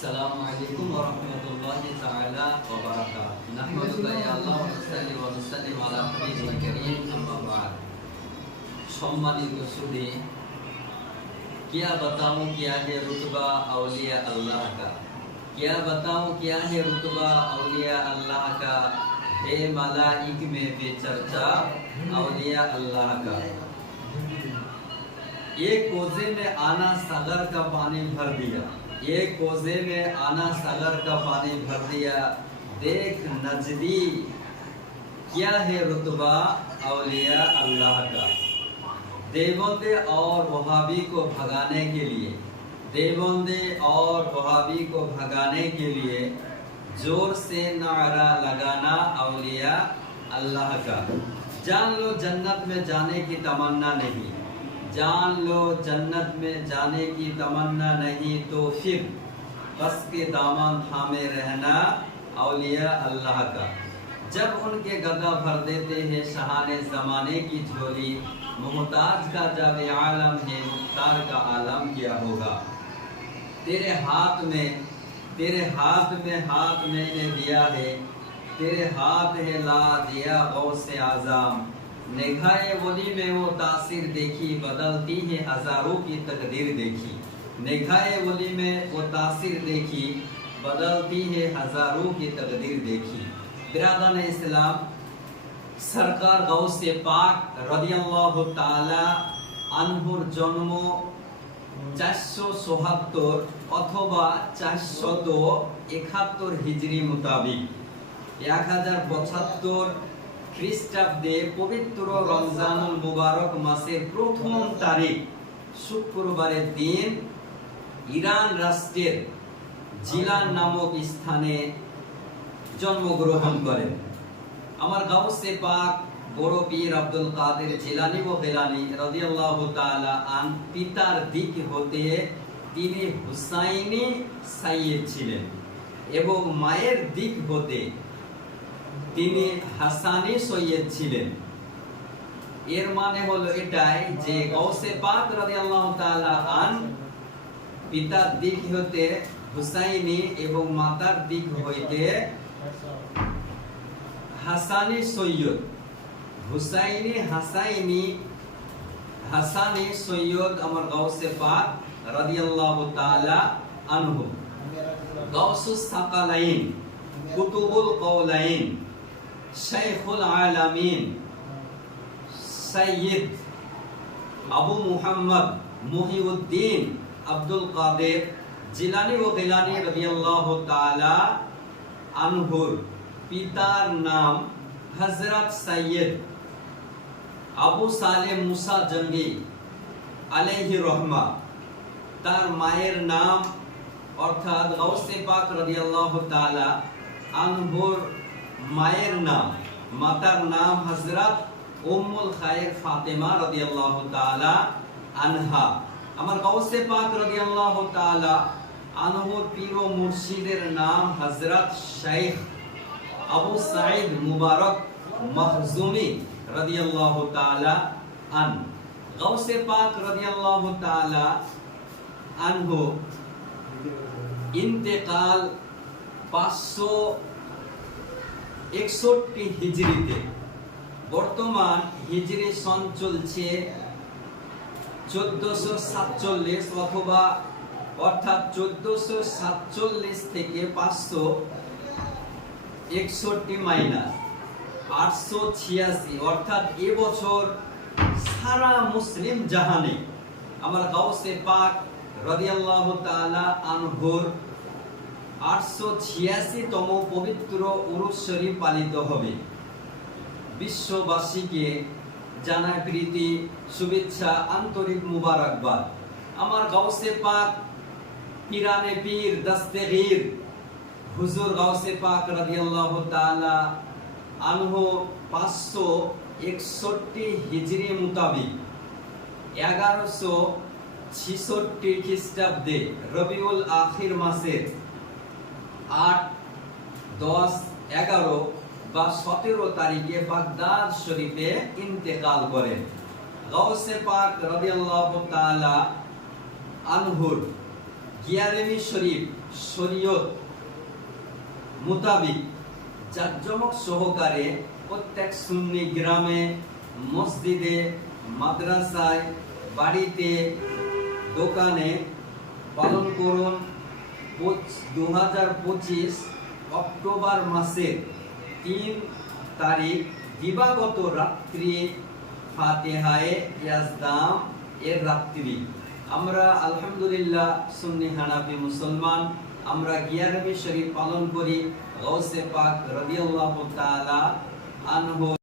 আসসালামু আলাইকুম ওয়া রাহমাতুল্লাহি তাআলা ওয়া বারাকাতুহু। নাহমাদুকা ইয়া আল্লাহ ওয়া নুসাল্লি ওয়া নুসাল্লিম আলা হাবিবিল কারীম, আম্মা বা'দ। সম্মানিত সুধী, क्या बताऊं क्या है रुतबा औलिया अल्लाह का, क्या बताऊं क्या है रुतबा औलिया अल्लाह का, है मलाइक में बेचर्चा औलिया अल्लाह का। एक कोजे में आना सागर का पानी भर दिया, एक कोजे में आना सागर का पानी भर दिया, देख नजदी क्या है रुतबा औलिया अल्लाह का। देवबंदे और वहाबी को भगाने के लिए, देवबंदे और वहाबी को भगाने के लिए जोर से नारा लगाना औलिया अल्लाह का। जान लो जन्नत में जाने की तमन्ना नहीं, जान लो जन्नत में जाने की तमन्ना नहीं, तो फिर बस के दामन थामे रहना औलिया अल्लाह का। जब उनके गदा भर देते हैं शहाने जमाने की झोली, मुहताज का जब आलम है मुख्तार का आलम क्या होगा। तेरे हाथ में हाथ मैंने दिया है, तेरे हाथ है ला दिया गौसे आज़म। निगाहे वली में वो तासीर देखी, बदलती है हजारों की तकदीर देखी। निगाहे वली में वो तासीर देखी, बदलती है हजारों की तकदीर देखी। बिरादरान इस्लाम, सरकार गौसे पाक রাদিয়াল্লাহু তাআলা আনহুর জন্ম 477 অথবা 471 হিজরি মোতাবেক 1075 খ্রিস্টাব্দে পবিত্র রমজানুল মুবারক মাসের প্রথম তারিখ শুক্রবারের দিন ইরান রাষ্ট্রের জিলান নামক স্থানে জন্মগ্রহণ করেন। আমার গাউসে পাক বড় পীর আব্দুল কাদের জিলানী ও গিলানী রাদিয়াল্লাহু তাআলা আন পিতার দিক হতে তিনি হুসাইনি সাইয়্যিদ ছিলেন এবং মায়ের দিক হতে তিনি হাসানি সৈয়দ ছিলেন। এর মানে হলো এটাই যে গাউসে পাক রাদিয়াল্লাহু তাআলা আন পিতার দিক হতে হুসাইনি এবং মাতার দিক হইতে হাসানি সৈয়দ, হুসাইনি হাসানি সৈয়দ আমার গাউসে পাক রাদিয়াল্লাহু তাআলা আনহু। গাউসুস সাকালাইন, কুতুবুল কওলাইন, শাইখুল আলামিন, সাইয়্যিদ আবু মুহাম্মদ মুহিউদ্দিন আব্দুল কাদের জিলানী ও গিলানী রাদিয়াল্লাহু তাআলা আনহুর পিতার নাম হযরত সৈয়দ আবু সালেহ মুসা জঙ্গি আলাইহি রহমা। তার মায়ের নাম অর্থাৎ গাউসে পাক রাদিয়াল্লাহু তাআলা আনহুর মায়ের নাম, মাতার নাম হযরত উম্মুল খায়র ফাতেমা রাদিয়াল্লাহু তাআলা আনহা। আমার গাউসে পাক রাদিয়াল্লাহু তাআলা আনহুর পীর ও মুর্শিদের নাম হযরত শাইখ আবু সাঈদ মুবারক মাখজুমি রাদিয়াল্লাহু তাআলা আন। গাউসে পাক রাদিয়াল্লাহু তাআলা আনহু ইন্তেকাল 561 হিজরিতে, বর্তমান হিজরি সন চলছে 1447 অথবা অর্থাৎ 1447 থেকে 561 মাইনাস 886 অর্থাৎ এবছর সারা মুসলিম জাহানে আমার গাউসে পাক রাদিয়াল্লাহু তাআলা আনহুর 886 তম পবিত্র উরুস শরীফ পালিত হবে। বিশ্ববাসীকে জানায় প্রীতি, শুভেচ্ছা, আন্তরিক মুবারকবাদ। আমার গাউসে পাক পীরানে পীর দস্তগীর হুজুর গাউসে পাক রাদিয়াল্লাহু তাআলা আনহু 561 হিজরি মোতাবেক 1166 খ্রিস্টাব্দে রবিউল আখির মাসের 8, 10, 11 বা 17 তারিখে বাগদাদ শরীফে ইন্তেকাল করেন। গাউসে পাক রাদিয়াল্লাহু তাআলা আনহুর গিয়ারেমি শরীফ শরীয়ত মোতাবিক জাঁকজমক সহকারে প্রত্যেক সুন্নি গ্রামে, মসজিদে, মাদ্রাসায়, বাড়িতে, দোকানে পালন করুন। 2025 অক্টোবর মাসের 3 তারিখ দিবাগত রাত্রি ফাতিহায়ে ইয়াজদাম এর রাত্রি। আমরা আলহামদুলিল্লাহ সুন্নি হানাফি মুসলমান, আমরা গিয়ারবি শরীফ পালন করি। গৌসে পাক রাদিয়াল্লাহু তাআলা আনহু